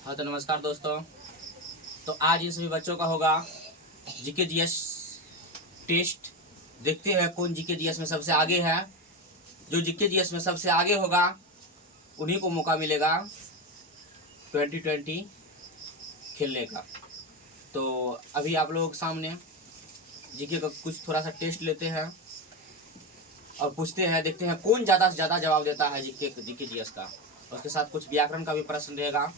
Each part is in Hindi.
हाँ तो नमस्कार दोस्तों। तो आज इन सभी बच्चों का होगा जीके जीएस टेस्ट। देखते हैं कौन जीके जीएस में सबसे आगे है। जो जीके जीएस में सबसे आगे होगा उन्हीं को मौका मिलेगा 2020 खेलने का। तो अभी आप लोगों के सामने जीके का कुछ थोड़ा सा टेस्ट लेते हैं और पूछते हैं, देखते हैं कौन ज़्यादा से ज़्यादा जवाब देता है जीके जीएस का। उसके साथ कुछ व्याकरण का भी प्रश्न रहेगा।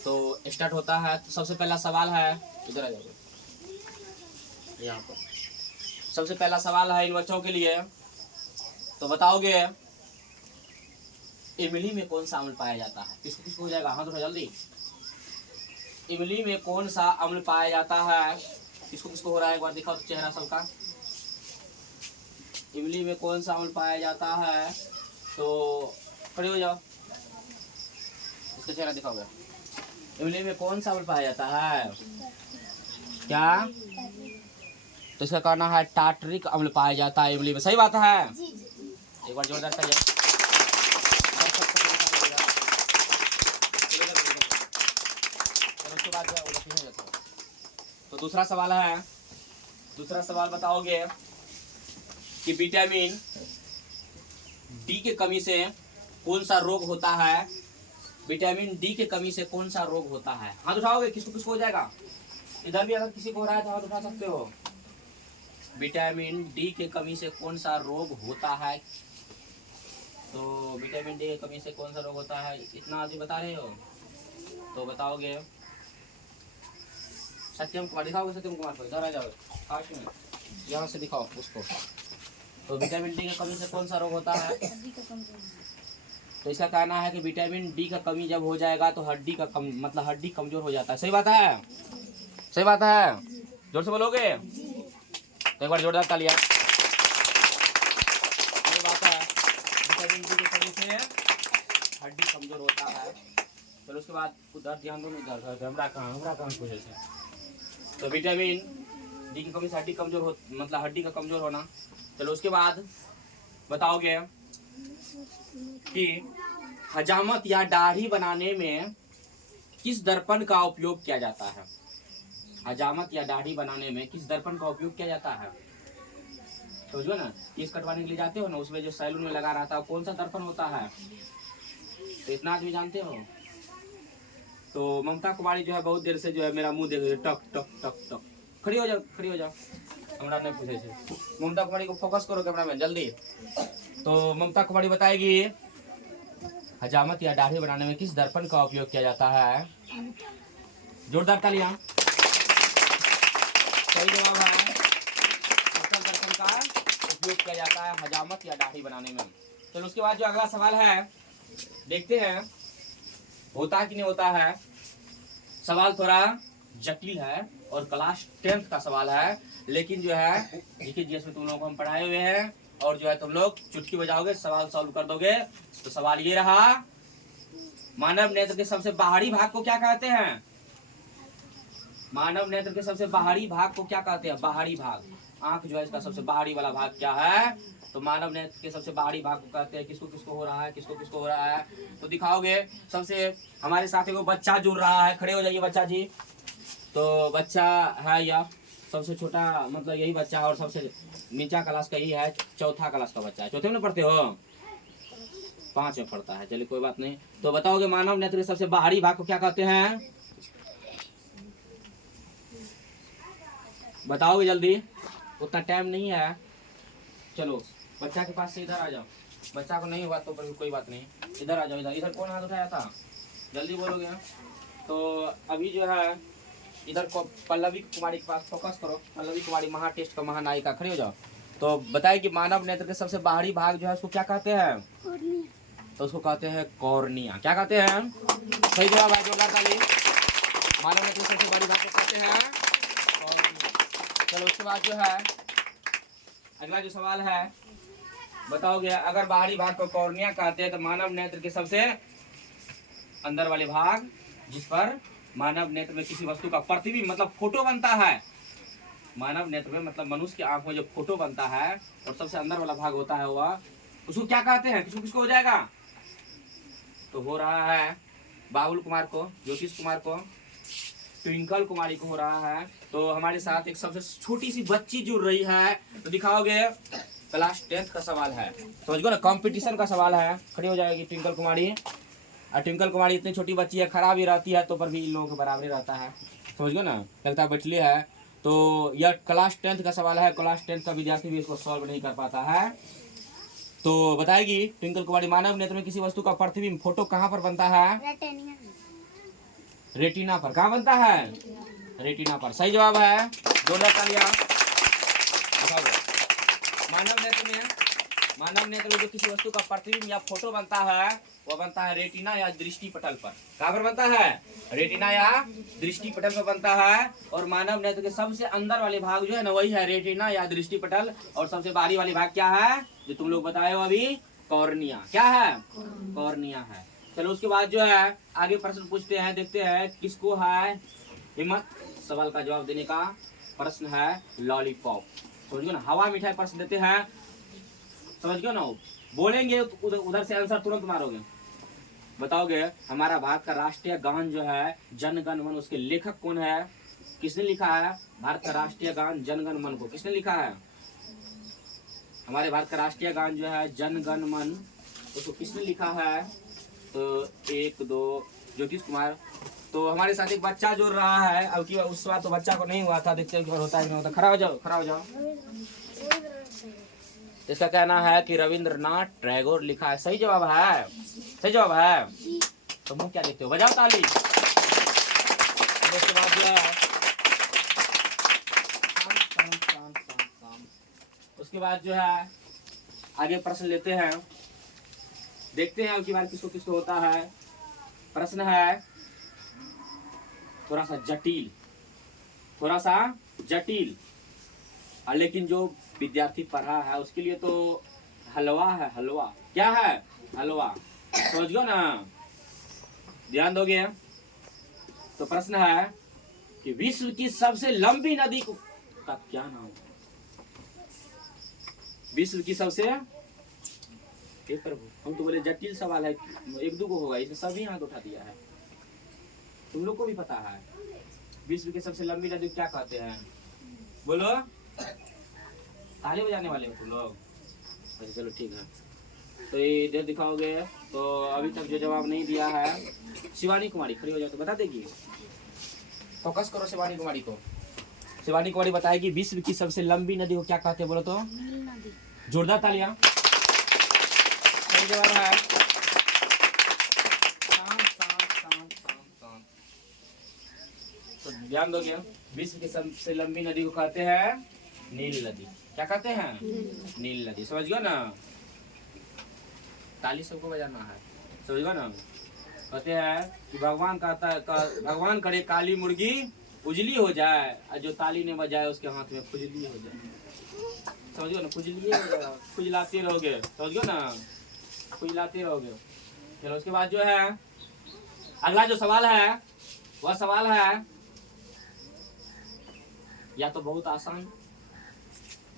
तो स्टार्ट होता है। तो सबसे पहला सवाल है, इधर आ जाओगे, यहाँ पर सबसे पहला सवाल है इन बच्चों के लिए। तो बताओगे इमली में कौन सा अम्ल पाया जाता है? किसको किसको हो जाएगा? हाँ थोड़ा जल्दी। इमली में कौन सा अम्ल पाया जाता है? किसको किसको हो रहा है? एक बार दिखाओ तो चेहरा सबका। इमली में कौन सा अम्ल पाया जाता है? तो खड़े हो जाओ, इसका चेहरा दिखाओगे। इमली में कौन सा अम्ल पाया जाता है? क्या? तो इसका कहना है टार्टरिक अम्ल पाया जाता है इमली में। सही बात है। एक बार जोरदार करिए। उसके बाद तो दूसरा सवाल है। दूसरा सवाल बताओगे कि विटामिन डी के कमी से कौन सा रोग होता है? विटामिन डी के कमी से कौन सा रोग होता है? हाथ उठाओगे, किसको किसको हो जाएगा? इधर भी अगर किसी को हो रहा है तो हाथ उठा सकते हो। विटामिन डी के कमी से कौन सा रोग होता है? तो विटामिन डी की कमी से कौन सा रोग होता है, इतना आदमी बता रहे हो तो बताओगे। सत्यम कुमार दिखाओगे, सत्यम कुमार को इधर आ जाओ, फास्ट में यहाँ से दिखाओ उसको। तो विटामिन डी की कमी से कौन सा रोग होता है? तो इसका कहना है कि विटामिन डी का कमी जब हो जाएगा तो हड्डी का मतलब हड्डी कमजोर हो जाता है। सही बात है। सही बात है, जोर से बोलोगे तो एक बार जोरदार तालियां। सही बात है, विटामिन डी की कमी से हड्डी कमजोर होता है। फिर उसके बाद उधर ध्यान दो, उधर हमरा कहाँ की वजह से। तो विटामिन डी की कमी से हड्डी कमजोर हो, मतलब हड्डी का कमजोर होना। चलो उसके बाद बताओगे कि हजामत या दाढ़ी बनाने में किस दर्पण का उपयोग किया जाता है? हजामत या दाढ़ी बनाने में किस दर्पण का उपयोग किया जाता है? तो जो ना केस कटवाने के लिए जाते हो ना, उसमें जो सैलून में लगा रहता है कौन सा दर्पण होता है? तो इतना आदमी जानते हो। तो ममता कुमारी जो है बहुत देर से जो है मेरा मुंह देख रही है, टक टक टक टक। खड़ी हो जाओ, खड़ी हो जाओ, हमरा नहीं पूछे से। ममता कुमारी को फोकस करो कैमरा मैन जल्दी। तो ममता कुमारी बताएगी हजामत या दाढ़ी बनाने में किस दर्पण का उपयोग किया जाता है? जोरदार तालियां। सही जवाब है, उत्तल दर्पण का उपयोग किया जाता है हजामत या दाढ़ी बनाने में। चलो उसके बाद जो अगला सवाल है देखते हैं होता कि नहीं होता है। सवाल थोड़ा जटिल है और क्लास 10th का सवाल है, लेकिन जो है जीके जीएस में तुम लोगों को हम पढ़ाए हुए हैं और जो है तुम लोग चुटकी बजाओगे, सवाल सॉल्व कर दोगे। तो सवाल ये रहा, मानव नेत्र के सबसे बाहरी भाग को क्या कहते हैं? मानव नेत्र के सबसे बाहरी भाग को क्या कहते हैं? बाहरी भाग, आंख जो है इसका सबसे बाहरी वाला भाग क्या है? तो मानव नेत्र के सबसे बाहरी भाग को कहते हैं। किसको किसको हो रहा है, किसको किसको हो रहा है तो दिखाओगे। सबसे हमारे साथ एक बच्चा जुड़ रहा है, खड़े हो जाइए बच्चा जी। तो बच्चा है या सबसे छोटा, मतलब यही बच्चा है और सबसे नीचा क्लास का ही है, चौथा क्लास का बच्चा है। चौथे में पढ़ते हो? 5 में पढ़ता है, चलिए कोई बात नहीं। तो बताओगे मानव नेत्र के सबसे बाहरी भाग को क्या कहते हैं? बताओगे जल्दी, उतना टाइम नहीं है। चलो बच्चा के पास से इधर आ जाओ। बच्चा को नहीं हुआ तो कोई बात नहीं, इधर आ जाओ। इधर इधर कौन हाथ उठाया था? जल्दी बोलोगे। तो अभी जो है इधर को पल्लवी कुमारी के पास फोकस करो। पल्लवी कुमारी महाटेस्ट का महानायिका, खड़ी हो जाओ। तो बताए कि मानव नेत्र के सबसे बाहरी भाग जो है उसको क्या कहते हैं? तो उसको कहते हैं कॉर्निया। क्या कहते हैं? सही जवाब है, जोरदार ताली। मानव नेत्र के सबसे बाहरी भाग को कहते हैं कॉर्निया। चलो उसके बाद जो है अगला जो सवाल है बताओगे, अगर बाहरी भाग को कॉर्निया कहते हैं तो मानव नेत्र के सबसे अंदर वाले भाग जिस पर मानव नेत्र में किसी वस्तु का प्रतिबिंब मतलब फोटो बनता है, मानव नेत्र में मतलब मनुष्य की आंख में जो फोटो बनता है और सबसे अंदर वाला भाग होता है वह, उसको क्या कहते हैं? किसको किसको हो जाएगा? तो हो रहा है बाबुल कुमार को, ज्योतिष कुमार को, ट्विंकल कुमारी को हो रहा है। तो हमारे साथ एक सबसे छोटी सी बच्ची जुड़ रही है, तो दिखाओगे। क्लास 10th का सवाल है, समझ गो ना, कंपटीशन का सवाल है। खड़ी हो जाएगी ट्विंकल कुमारी। और ट्विंकल कुमारी इतनी छोटी बच्ची है, खराब भी रहती है तो पर भी इन लोगों के बराबर ही रहता है, समझ गो ना, लगता है बैठली है। तो यह क्लास 10th का सवाल है, क्लास 10th का विद्यार्थी भी इसको सॉल्व नहीं कर पाता है। तो बताएगी ट्विंकल कुमारी, मानव नेत्र में किसी वस्तु का प्रतिबिंब फोटो कहाँ पर बनता है? रेटिना पर। कहाँ बनता है? रेटिना पर। सही जवाब है, जोरदार तालियां। मानव नेत्र में जो किसी वस्तु का प्रतिबिंब या फोटो बनता है वो बनता है रेटिना या दृष्टि पटल पर। कहाँ पर बनता है? रेटिना या दृष्टि पटल पर बनता है। और मानव नेत्र के सबसे अंदर वाले भाग जो है ना वही है रेटिना या दृष्टि पटल। और सबसे बाहरी वाली भाग क्या है जो तुम लोग बताए हो अभी? कॉर्निया। क्या है? कॉर्निया है। चलो उसके बाद जो है आगे प्रश्न पूछते हैं, देखते हैं किसको है हिम्मत सवाल का जवाब देने का। प्रश्न है लॉलीपॉप, समझ गए ना, हवा मिठाई प्रश्न देते हैं, समझ गए ना। बोलेंगे उधर से आंसर तुरंत मारोगे। बताओगे हमारा भारत का राष्ट्रीय गान जो है जन गण मन, उसके लेखक कौन है? किसने लिखा है भारत का राष्ट्रीय गान जन गण मन को? किसने लिखा है? हमारे भारत का राष्ट्रीय गान जो है जन गण मन, उसको किसने लिखा है? तो 1 2 ज्योतिष कुमार। तो हमारे साथ एक बच्चा जुड़ रहा है, अब की उस बार तो बच्चा को नहीं हुआ था, देखते हैं कि होता है कि नहीं होता। खड़ा हो जाओ, खड़ा हो जाओ। इसका कहना है कि रविंद्रनाथ टैगोर लिखा है। सही जवाब है, सही जवाब है। तो मुंह क्या देखते हो, बजाओ ताली। उसके बाद जो है उसके बाद जो है आगे प्रश्न लेते हैं, देखते हैं अब की बार किसको किसको होता है। प्रश्न है थोड़ा सा जटिल, थोड़ा सा जटिल, लेकिन जो विद्यार्थी पढ़ा है उसके लिए तो हलवा है। हलवा क्या है? हलवा, समझ गयो ना, ध्यान दोगे। तो प्रश्न है कि विश्व की सबसे लंबी नदी का क्या नाम है? विश्व की सबसे, हम तो बोले जटिल सवाल है, 1 2 को होगा, इसमें सभी हाथ उठा दिया है। तुम लोग को भी पता है विश्व की सबसे लंबी नदी क्या कहते हैं? बोलो, ताली बजाने वाले हो तुम लोग? अच्छा चलो ठीक है। तो ये इधर दिखाओगे। तो अभी तक जो जवाब नहीं दिया है शिवानी कुमारी, खड़ी हो जाओ तो बता देगी। फोकस करो शिवानी कुमारी को। शिवानी कुमारी बताएगी विश्व की सबसे लंबी नदी को क्या कहते हैं, बोलो तो। जोरदार तालियां। सही जवाब है, तो ध्यान दोगे, विश्व की सबसे लंबी नदी को कहते हैं नील नदी। क्या कहते हैं? नील नदी, समझ गयो ना। ताली सबको बजाना है, समझ गयो ना। कहते हैं कि भगवान कहता है भगवान करे काली मुर्गी उजली हो जाए और जो ताली ने बजाए उसके हाथ में खुजली हो जाए, समझ गयो ना। खुजली हो जाए, खुजलाते रहोगे, समझ गयो ना, खुजलाते रहोगे। चलो उसके बाद जो है अगला जो सवाल है वह सवाल है या तो बहुत आसान,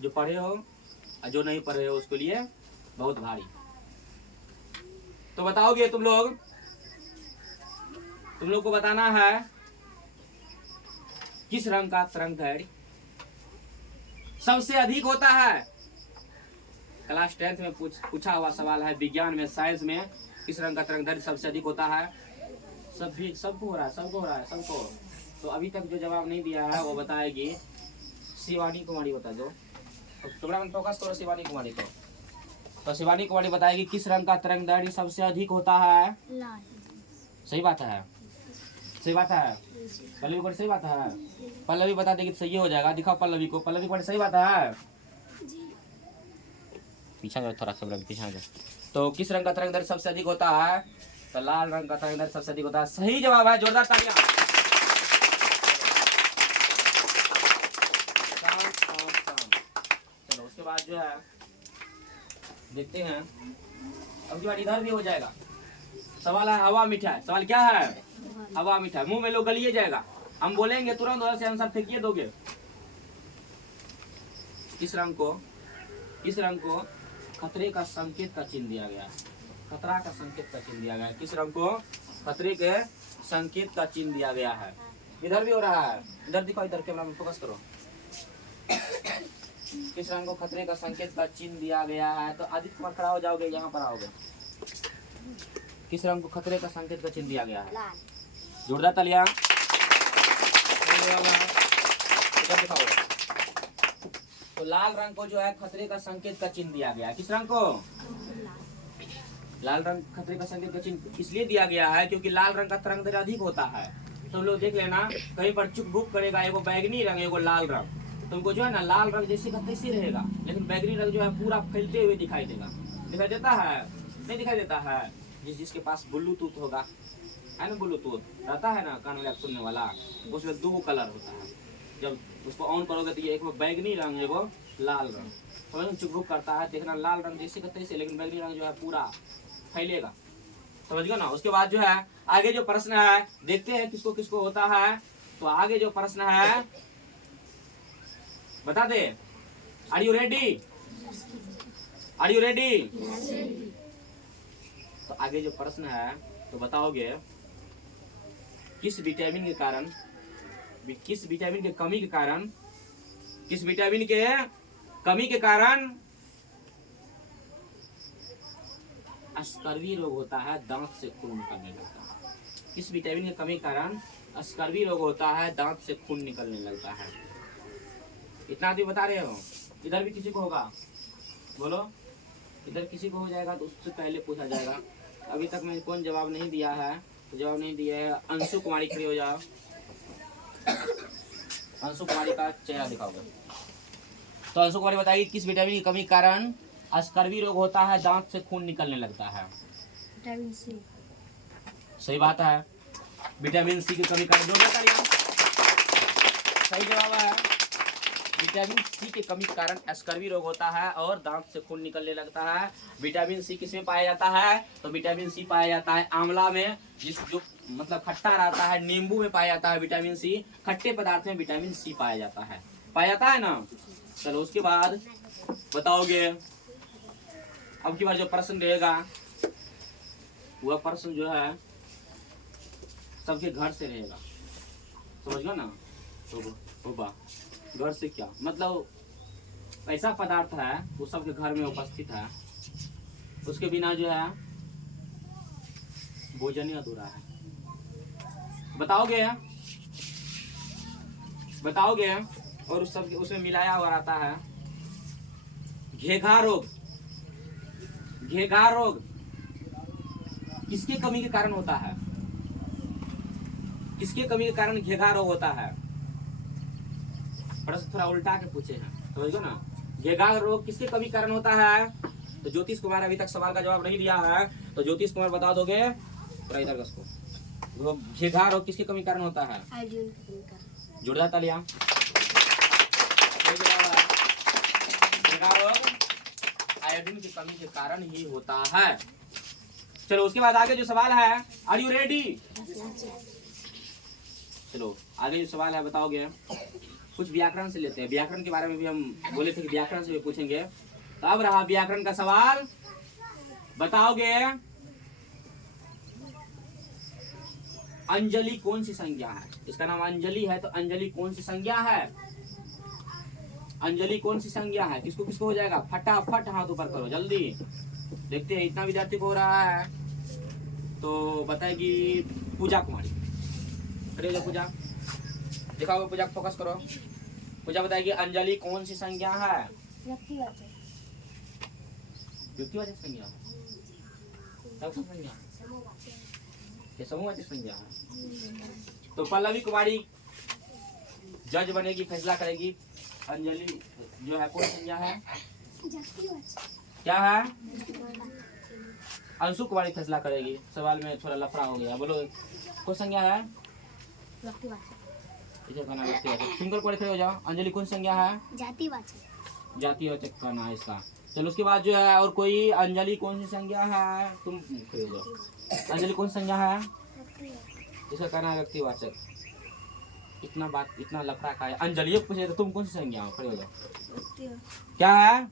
जो पढ़े हो और जो नहीं पढ़े हो उसके लिए बहुत भारी। तो बताओगे तुम लोग को बताना है किस रंग का तरंगदैर्घ्य सबसे अधिक होता है। क्लास 10th में पूछा हुआ सवाल है, विज्ञान में, साइंस में, किस रंग का तरंगदैर्घ्य सबसे अधिक होता है। सबको हो रहा है, सबको। तो अभी तक जो जवाब नहीं दिया है वो बताएगी शिवानी कुमारी, बता दो। थोड़ा फोकस करो शिवानी कुमारी को। तो शिवानी कुमारी बताएगी किस रंग का तरंगदैर्घ्य सबसे अधिक होता है। सही बात है, सही बात है। पल्लवी को सही बात है, पल्लवी बता देगी तो सही हो जाएगा। दिखाओ पल्लवी को, पल्लवी को सही बात है। पीछा जाओ थोड़ा सा, पीछा जाओ। तो किस रंग का तरंगदैर्घ्य सबसे अधिक होता है? तो लाल रंग का तरंगदैर्घ्य सबसे अधिक होता है। सही जवाब है, जोरदार तालियां। चलो उसके बाद जो है देखते हैं, अब की बार इधर भी हो जाएगा। सवाल है हवा मिठाई। सवाल क्या है? हवा मिठाई। मुंह में लो, गलिए जाएगा। हम बोलेंगे तुरंत उधर से आंसर फेंकिए दोगे। किस रंग को खतरे का संकेत का चिन्ह दिया गया है? खतरा का संकेत का चिन्ह दिया गया है। किस रंग को खतरे के संकेत का चिन्ह दिया गया है। इधर भी हो रहा है, इधर दिखाओ, इधर कैमरा में फोकस करो। किस रंग को खतरे का संकेत का चिन्ह दिया गया है? तो आदित्य कुमार खड़ा हो जाओगे, यहाँ पर आओगे। किस रंग को खतरे का संकेत का चिन्ह दिया गया है? जोरदार तालियां। इधर दिखाओ। तो लाल रंग को जो है खतरे का संकेत का चिन्ह दिया गया है। किस रंग को? लाल रंग खतरे का संकेत का चिन्ह इसलिए दिया गया है क्योंकि लाल रंग का तरंग अधिक होता है। तुम लोग देख लेना, कहीं पर चुक बुक करेगा, एगो बैगनी रंग एगो लाल रंग, तुमको जो है ना लाल रंग जैसे का तैसे रहेगा, लेकिन बैगनी रंग जो है पूरा फैलते हुए दिखाई देगा। दिखाई देता है? नहीं दिखाई देता है? जिसके पास ब्लूटूथ होगा, है ना, ब्लूटूथ रहता है ना कान में सुनने वाला, उसमें 2 कलर होता है। जब उसको ऑन करोगे तो ये एक बैगनी रंग एगो लाल रंग, तो चुक बुक करता है, देखना लाल रंग जैसे का तैसे, लेकिन बैगनी रंग जो है पूरा फैलेगा। समझ गए ना? उसके बाद जो है आगे जो प्रश्न है, देखते हैं किसको किसको होता है। तो आगे जो प्रश्न है बता दे। Are you ready? Are you ready? तो आगे जो प्रश्न है तो बताओगे, किस विटामिन के कारण, किस विटामिन के कमी के कारण, किस विटामिन के कमी के कारण स्कर्वी रोग होता है, दांत से खून निकलने लगता है? किस विटामिन की कमी के कारण स्कर्वी रोग होता है, दांत से खून निकलने लगता है? इतना आदमी बता रहे हो। इधर भी किसी को होगा? बोलो। इधर किसी को हो जाएगा तो उससे पहले पूछा जाएगा। अभी तक मैंने कौन जवाब नहीं दिया है, तो जवाब नहीं दिया है। अंशु कुमारी खड़ी हो जाओ। अंशु कुमारी का चेहरा दिखाओगे। तो अंशु कुमारी बताइए, किस विटामिन की कमी के कारण स्कर्वी रोग होता है, दांत से खून निकलने लगता है? Vitamin C. सही बात है, विटामिन सी की कमी कारण। सही जवाब है, विटामिन सी की कमी के कारण स्कर्वी रोग होता है और दांत से खून निकलने लगता है। विटामिन सी किसमें पाया जाता है? तो विटामिन सी पाया जाता है आंवला में, जो मतलब खट्टा रहता है। नींबू में पाया जाता है विटामिन सी। खट्टे पदार्थ में विटामिन सी पाया जाता है, पाया जाता है ना। चलो उसके बाद बताओगे, अब की बार जो प्रश्न रहेगा वह प्रश्न जो है सबके घर से रहेगा। समझ गए ना? तो घर से क्या मतलब? ऐसा पदार्थ है वो सबके घर में उपस्थित है, उसके बिना जो है भोजन ही अधूरा है। बताओगे? बताओगे? और उस सब उसमें मिलाया हुआ रहता है घेघा रोग। घेघा रोग किसके कमी के कारण होता है? किसके कमी के कारण घेघा रोग होता है? प्रश्न थोड़ा उल्टा के पूछे हैं, समझ गए ना? घेघा रोग किसके कमी के कारण होता है? तो ज्योतिष कुमार अभी तक सवाल का जवाब नहीं दिया है, तो ज्योतिष कुमार बता दोगे? थोड़ा इधर कसको। घेघा रोग किसके कमी के कारण होता है? आयोडीन की कमी का। जोरदार तालियां। घेघा रोग आयोडीन की कमी के कारण ही होता है। चलो उसके बाद आगे जो सवाल है, आर यू रेडी? चलो आगे जो सवाल है बताओगे। कुछ व्याकरण से लेते हैं, व्याकरण के बारे में भी हम बोले थे कि व्याकरण से भी पूछेंगे। तो अब रहा व्याकरण का सवाल, बताओगे अंजलि कौन सी संज्ञा है? इसका नाम अंजलि है, तो अंजलि कौन सी संज्ञा है? अंजलि कौन सी संज्ञा है? किसको किसको हो जाएगा? फटाफट हाथ ऊपर करो जल्दी, देखते हैं इतना विद्यार्थी को हो रहा है। तो बताएगी पूजा कुमारी। खड़ी हो पूजा, दिखाओ पूजा, फोकस करो। पूजा बताएगी अंजलि कौन सी संज्ञा है? व्यक्तिवाचक। व्यक्तिवाचक संज्ञा है? संज्ञा ये समूहवाचक संज्ञा है। तो पल्लवी कुमारी जज बनेगी, फैसला करेगी अंजलि जो है कौन संज्ञा है, क्या है? अंशु कुमारी फैसला करेगी। सवाल में थोड़ा लफड़ा हो गया, बोलो कौन संज्ञा है? सिंगल कुमारी खड़े हो जाओ। अंजलि कौन संज्ञा है? जातिवाचक। जातिवाचक करना है इसका। चलो उसके बाद जो है और कोई, अंजलि कौन सी संज्ञा है? तुम खड़े हो जाओ। अंजलि कौन संज्ञा है? इसका कहना है व्यक्तिवाचक। इतना बात, इतना लफड़ा का है। अंजलि पूछे तो तुम कौन सी संज्ञा हो? खड़े हो जाओ। क्या है?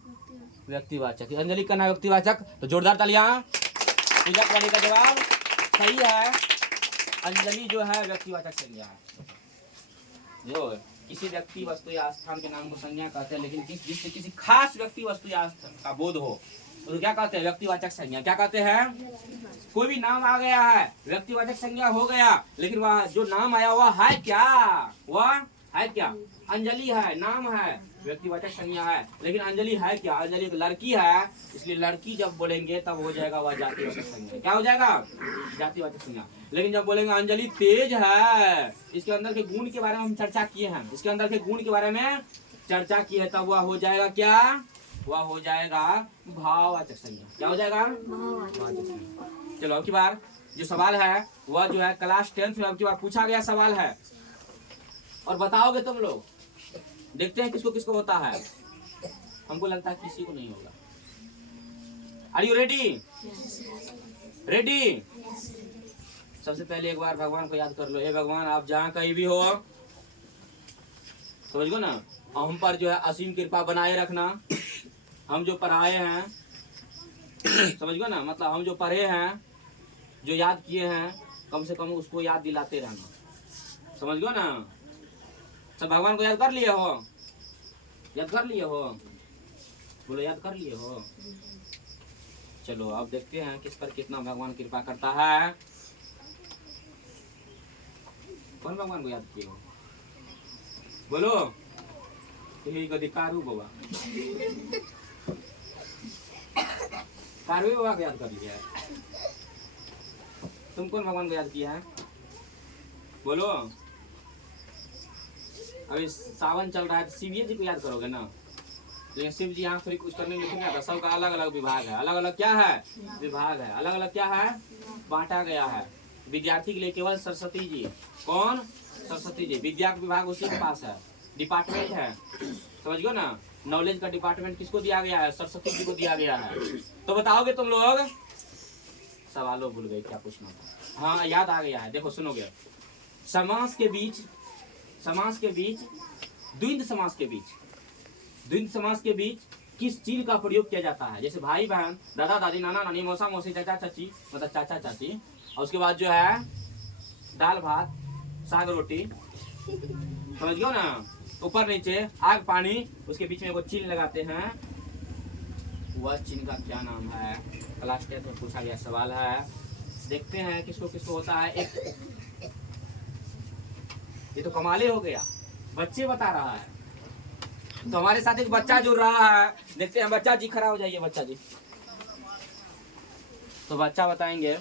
व्यक्तिवाचक। अंजलि का नाम व्यक्तिवाचक। तो जोरदार तालियां। पूजा कुमारी का जवाब सही है। अंजलि जो है व्यक्तिवाचक संज्ञा है। जो किसी व्यक्ति वस्तु या स्थान के नाम को संज्ञा कहते हैं, लेकिन जिससे किसी खास व्यक्ति वस्तु या स्थान का बोध हो तो क्या कहते हैं? व्यक्तिवाचक संज्ञा। क्या कहते हैं? कोई भी नाम आ गया है, व्यक्तिवाचक संज्ञा हो गया, लेकिन वह जो नाम आया वह है क्या? वह है क्या? अंजलि है, नाम है, व्यक्तिवाचक संज्ञा है, लेकिन अंजलि है क्या? अंजलि एक लड़की है, इसलिए लड़की जब बोलेंगे तब हो जाएगा वह जातिवाचक संज्ञा। क्या हो जाएगा? जातिवाचक संज्ञा। लेकिन जब बोलेंगे अंजलि तेज है, इसके अंदर के गुण के बारे में हम चर्चा किए हैं, इसके अंदर के गुण के बारे में चर्चा किए हैं, तब वह हो जाएगा क्या? वह हो जाएगा भाववाचक संज्ञा। क्या हो जाएगा? भाववाचक संज्ञा। चलो अब की बार जो सवाल है वह जो है क्लास 10th में अब की बार पूछा गया सवाल है, और बताओगे तुम लोग। देखते हैं किसको किसको होता है। हमको लगता है किसी को नहीं होगा। Are you ready? रेडी? सबसे पहले एक बार भगवान को याद कर लो। हे भगवान, आप जहाँ कहीं भी हो, समझ गो ना, हम पर जो है असीम कृपा बनाए रखना। हम जो पढ़ाए हैं, समझ गो ना, मतलब हम जो पढ़े हैं, जो याद किए हैं, कम से कम उसको याद दिलाते रहना। समझ गो ना? सब भगवान को याद कर लिए हो? याद कर लिए हो? बोलो याद कर लिए हो? चलो अब देखते हैं किस पर कितना भगवान कृपा करता है। कौन भगवान को याद किए हो? बोलो। यही कभी कारू बाबा, कारू बाबा को याद कर लिया है। तुम कौन भगवान को याद किया है? बोलो। अभी सावन चल रहा है, शिव जी को याद करोगे ना? लेकिन शिव जी यहाँ थोड़ी कुछ करने में नहीं आता। सबका अलग अलग विभाग है। अलग अलग क्या है? विभाग है। अलग अलग क्या है? बांटा गया है। विद्यार्थी के लिए केवल सरस्वती जी। कौन? सरस्वती जी। विद्या का विभाग उसी के पास है, डिपार्टमेंट है। समझ गो ना? नॉलेज का डिपार्टमेंट किसको दिया गया है? सरस्वती जी को दिया गया है। तो बताओगे तुम लोग? सवालों भूल गए क्या पूछना था? हाँ याद आ गया है। देखो सुनोगे। समास के बीच द्वंद्व समास के बीच किस चीज का प्रयोग किया जाता है? जैसे भाई बहन, दादा दादी, नाना नानी, मौसा मौसी, चाचा चाची, मतलब चाचा चाची, और उसके बाद जो है दाल भात, साग रोटी, समझ गए ना? ऊपर नीचे आग पानी, उसके बीच में वो चिन्ह लगाते हैं। वह चिन्ह का क्या नाम है? क्लास 10 में पूछा गया सवाल है। देखते हैं किसको किसको होता है। एक ये तो कमाले हो गया, बच्चे बता रहा है। तो हमारे साथ एक बच्चा जुड़ रहा है। देखते हैं बच्चा जी, खड़ा हो जाइए बच्चा जी। तो बच्चा बताएंगे।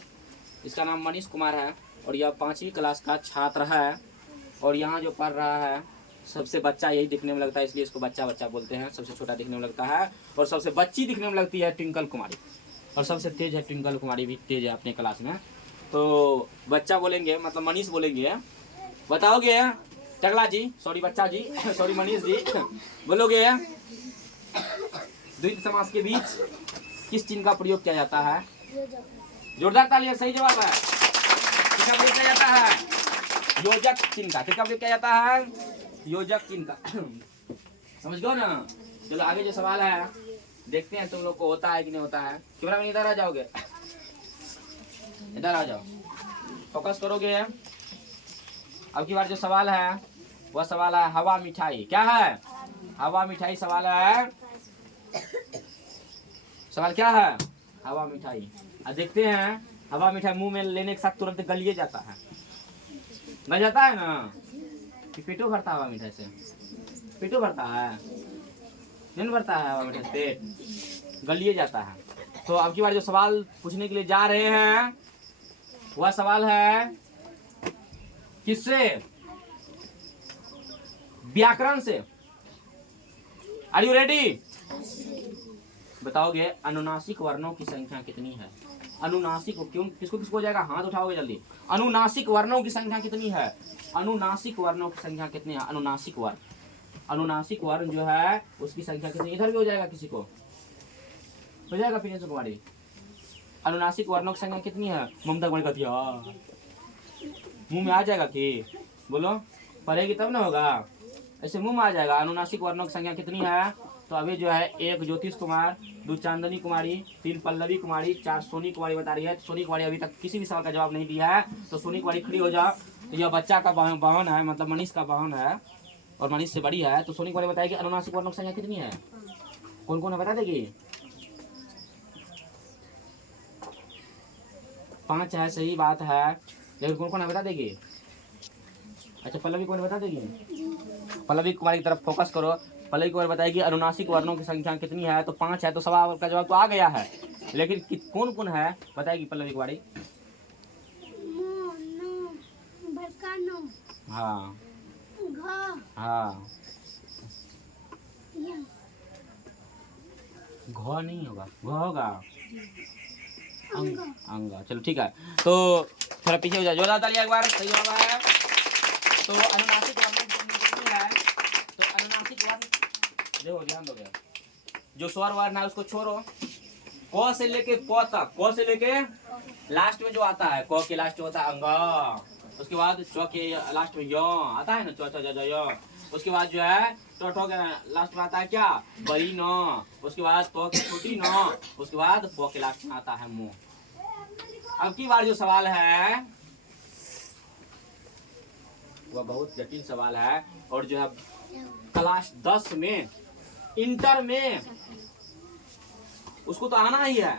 इसका नाम मनीष कुमार है और यह 5वीं क्लास का छात्र है, और यहाँ जो पढ़ रहा है सबसे बच्चा यही दिखने में लगता है, इसलिए इसको बच्चा बच्चा बोलते हैं। सबसे छोटा दिखने में लगता है, और सबसे बच्ची दिखने में लगती है ट्विंकल कुमारी, और सबसे तेज है ट्विंकल कुमारी, भी तेज है अपने क्लास में। तो बच्चा बोलेंगे, मतलब मनीष बोलेंगे। बताओगे टकला जी, सॉरी बच्चा जी, सॉरी मनीष जी, बोलोगे द्वंद्व समास के बीच किस चिन्ह का प्रयोग किया जाता है? जोरदार तालियां। सही जवाब है। किसका प्रयोग किया जाता है? योजक चिन्ह का। किसका प्रयोग किया जाता है? योजक चिन्ह का। समझ गए ना? चलो आगे जो सवाल है देखते हैं तुम लोग को होता है कि नहीं होता है। कैमरा मैन इधर आ जाओगे, इधर आ जाओ, फोकस करोगे। अब की बार जो सवाल है वह सवाल है हवा मिठाई। क्या है? हवा मिठाई सवाल है। सवाल क्या है? हवा मिठाई। अब देखते हैं हवा मिठाई मुंह में लेने के साथ तुरंत गलिए जाता है। गल जाता है ना? कि पेटो भरता है हवा मिठाई से? पेटो भरता है? नहीं भरता है हवा मिठाई से, पेट गलिए जाता है। तो अब की बार जो सवाल पूछने के लिए जा रहे हैं वह सवाल है किससे? व्याकरण से। Are you ready? बताओगे अनुनासिक वर्णों की संख्या कितनी है? अनुनासिक क्यों, किसको किसको हो जाएगा? हाथ उठाओगे जल्दी। अनुनासिक वर्णों की संख्या कितनी है? अनुनासिक वर्णों की संख्या कितनी है? अनुनासिक वर्ण, अनुनासिक वर्ण जो है उसकी संख्या कितनी? इधर भी हो जाएगा, किसी को हो जाएगा? प्रियंश कुमारी, अनुनासिक वर्णों की संख्या कितनी है? ममता कुमारी कहती है मुंह में आ जाएगा कि? बोलो, पढ़ेगी तब ना होगा, ऐसे मुंह में आ जाएगा। अनुनासिक वर्णों की संख्या कितनी है? तो अभी जो है 1 ज्योतिष कुमार, 2 चांदनी कुमारी, 3 पल्लवी कुमारी, 4 सोनी कुमारी बता रही है। सोनी कुमारी अभी तक किसी भी सवाल का जवाब नहीं दिया है, तो सोनी कुमारी खड़ी हो जाओ। तो यह बच्चा का बहन है, मतलब मनीष का बहन है और मनीष से बड़ी है। तो सोनी कुमारी बताएगी अनुनासिक वर्णों की संख्या कितनी है? कौन कौन है बता देगी? 5 है, सही बात है, लेकिन कौन कौन है बता देगी? अच्छा पल्लवी कुमारी बता देगी? पल्लवी कुमारी की तरफ फोकस करो। पल्लवी कुमारी बताएगी अनुनासिक वर्णों की संख्या कितनी है? तो 5 है, तो सवाल का जवाब तो आ गया है, लेकिन कौन कौन है बताएगी पल्लवी कुमारी? हाँ हाँ, घ नहीं होगा, घ होगा अंग। चलो ठीक है, तो थोड़ा पीछे हो जाए, जोरदार तालियां एक बार। सही जवाब है। तो अनुनासिक वर्ण कितनी है? तो अनुनासिक वर्ण देखो, ध्यान दो, जो स्वर वर्ण है उसको छोड़ो, क से लेके प तक, क से लेके लास्ट में जो आता है, क के लास्ट में होता है अंग, उसके बाद च के लास्ट में य आता है ना, च च ज य। उसके बाद जो है ट के लास्ट में आता है क्या? बड़ी न। उसके बाद प की छोटी न। उसके बाद प के लास्ट में आता है मुंह। अब की बार जो सवाल है वह बहुत जटिल सवाल है, और जो है क्लास 10 में, इंटर में उसको तो आना ही है।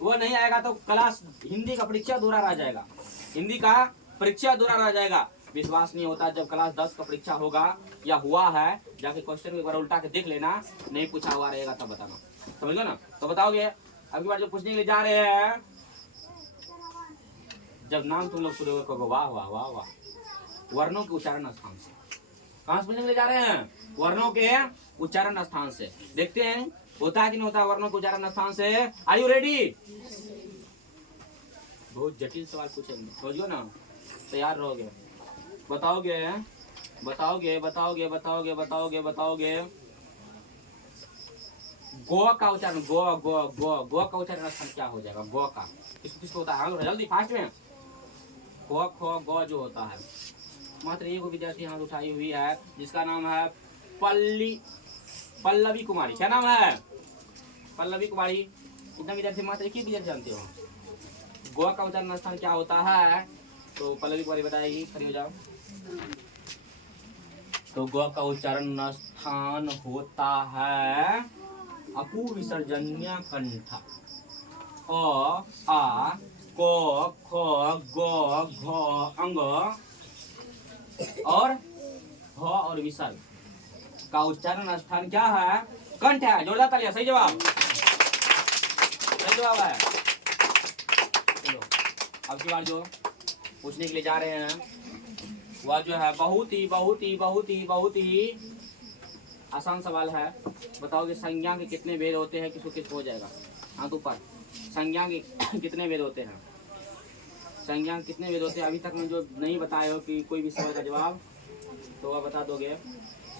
वो नहीं आएगा तो क्लास हिंदी का परीक्षा अधूरा रह जाएगा, हिंदी का परीक्षा अधूरा रह जाएगा। विश्वास नहीं होता, जब क्लास 10 का परीक्षा होगा या हुआ है, जाके क्वेश्चन एक बार उल्टा के देख लेना, नहीं पूछा हुआ रहेगा तब बताना, समझ गए ना? तो बताओगे। अगली बार जो पूछने के लिए जा रहे हैं, जब नाम तुम लोग शुरू करोगे, वाह वाह वाह वाह, वर्णों के उच्चारण स्थान से। कहां से पूछने के लिए जा रहे हैं? वर्णों के उच्चारण स्थान से। देखते हैं होता है कि नहीं होता है वर्णों के उच्चारण स्थान से। Are you ready? बहुत जटिल सवाल पूछेंगे, समझो ना, तैयार रहोगे। बताओगे बताओगे बताओगे बताओगे बताओगे बताओगे गो का उच्चारण, गो गो गो गो का उच्चारण स्थान क्या हो जाएगा? गो का किसको किसको होता है? जल्दी फास्ट में। गो खो गो जो होता है, मात्र एक विद्यार्थी हाथ उठाई हुई है जिसका नाम है पल्लवी कुमारी। क्या नाम है? पल्लवी कुमारी। इतना विद्यार्थी, मात्र एक ही विद्यार्थी जानते हो। गोवा का उच्चारण स्थान क्या होता है? तो पल्लवी कुमारी बताएगी, खड़ी हो जाओ। तो गोवा का उच्चारण स्थान होता है अपू विसर्जन्य कंठ। अ आ को ख ग घ अंग और ह और विसर्ग का उच्चारण स्थान क्या है? कंठ है। जोरदार तालियां। सही जवाब, सही जवाब है। चलो अब की बार जो पूछने के लिए जा रहे हैं वह जो है बहुत ही बहुत ही बहुत ही बहुत ही आसान सवाल है। बताओगे संज्ञा के कितने भेद होते हैं? किसको किस हो जाएगा? हाथ ऊपर। संज्ञा के कितने भेद होते हैं? संज्ञा कितने भेद होते हैं? अभी तक में जो नहीं बताए हो कि कोई भी सवाल का जवाब, तो वह बता दोगे।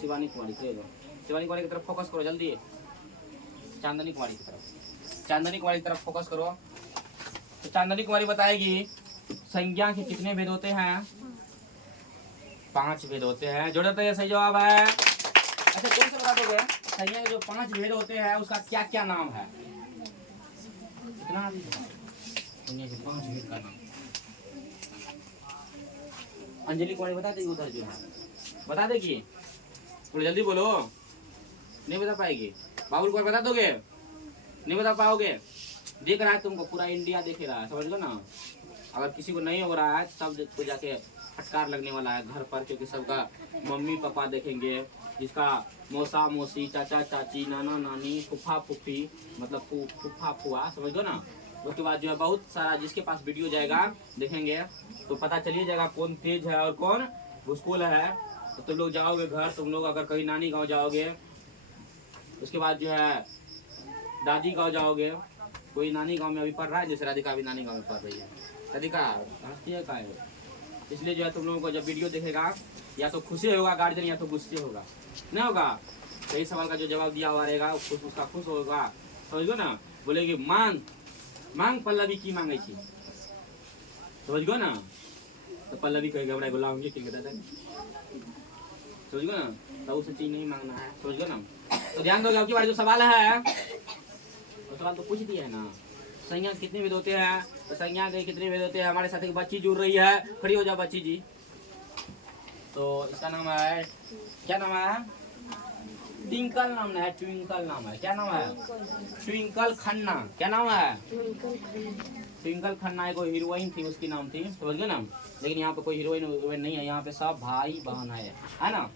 शिवानी कुमारी, शिवानी कुमारी की तरफ फोकस करो जल्दी। चांदनी कुमारी की तरफ, चांदनी कुमारी की तरफ फोकस करो। तो चांदनी कुमारी बताएगी संज्ञा के कितने भेद होते हैं? 5 भेद होते हैं। जोड़ा तो ये सही जवाब है। अच्छा कौन सा बता दोगे? संज्ञा के जो 5 भेद होते हैं उसका क्या क्या नाम है? कितना संज्ञा के 5 भेद का नाम? अंजलि कुमारी बता देगी, उधर जो है बता देगी। थोड़ी जल्दी बोलो, नहीं बता पाएगी। बाबुल कुमार बता दोगे? नहीं बता पाओगे। देख रहा है तुमको, पूरा इंडिया देख रहा है, समझ लो ना। अगर किसी को नहीं हो रहा है तब को जाके फटकार लगने वाला है घर पर, क्योंकि सबका मम्मी पापा देखेंगे, जिसका मौसा मौसी, चाचा चाची, नाना नानी, फूफा फूफी, मतलब फूफा फुआ, समझ लो ना। उसके बाद जो है बहुत सारा जिसके पास वीडियो जाएगा देखेंगे, तो पता चलिए जाएगा कौन तेज है और कौन घुसखोर है। तो तुम लोग जाओगे घर, तुम लोग अगर कहीं नानी गाँव जाओगे, उसके बाद जो है दादी गाँव जाओगे। कोई नानी गांव में अभी पढ़ रहा है, जैसे राधिका अभी नानी गांव में पढ़ रही है। राधिका हंसती है, का है? इसलिए जो है तुम लोगों को जब वीडियो देखेगा या तो खुशी होगा गार्जियन, या तो गुस्से होगा, नहीं होगा। सही सवाल का जो जवाब दिया हुआ रहेगा उसका खुश होगा, समझ गो ना। बोलेगी मांग मांग पल्लवी की मांगे छी, समझ गो ना। तो पल्लवी कहेगा बड़ा गुलाम ये ठीक है। समझ गए ना, तो उसे चीज नहीं मांगना है, समझ गए ना। तो ध्यान दोगे, आपकी बार जो सवाल है वो सवाल तो पूछ दिया है ना, संज्ञा कितने भेद होते हैं, तो संज्ञा के कितने भेद होते हैं। हमारे साथ एक बच्ची जुड़ रही है, खड़ी हो जाओ बच्ची जी। तो इसका नाम है, क्या नाम है, ट्विंकल नाम है, ट्विंकल नाम है, क्या नाम है, ट्विंकल खन्ना, क्या नाम है, ट्विंकल खन्ना। एक हीरोइन थी, उसकी नाम थी, समझ गए ना। लेकिन यहाँ पे कोई हीरोइन नहीं है, यहाँ पे सब भाई बहन है ना।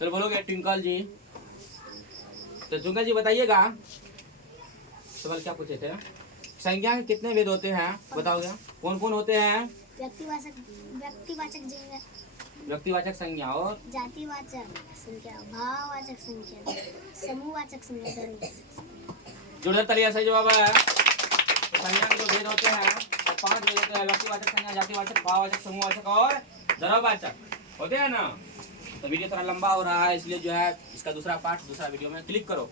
तो बोलोगे ट्विंकल जी। तो ट्विंकल जी बताइएगा सवाल क्या पूछे थे, संज्ञा के कितने भेद होते हैं बताओगे, कौन कौन होते हैं। व्यक्तिवाचक संज्ञा और जातिवाचक संख्या, भाववाचक संख्या, समूहवाचक संख्या। जोरदार तालियां, सही जवाब है। तो संज्ञा के जो भेद होते हैं वो 5 भेद होते हैं, व्यक्तिवाचक संज्ञा, जातिवाचक, भाववाचक, समूहवाचक और जरवाचक होते हैं ना। तो वीडियो थोड़ा लंबा हो रहा है, इसलिए जो है इसका दूसरा पार्ट दूसरा वीडियो में क्लिक करो।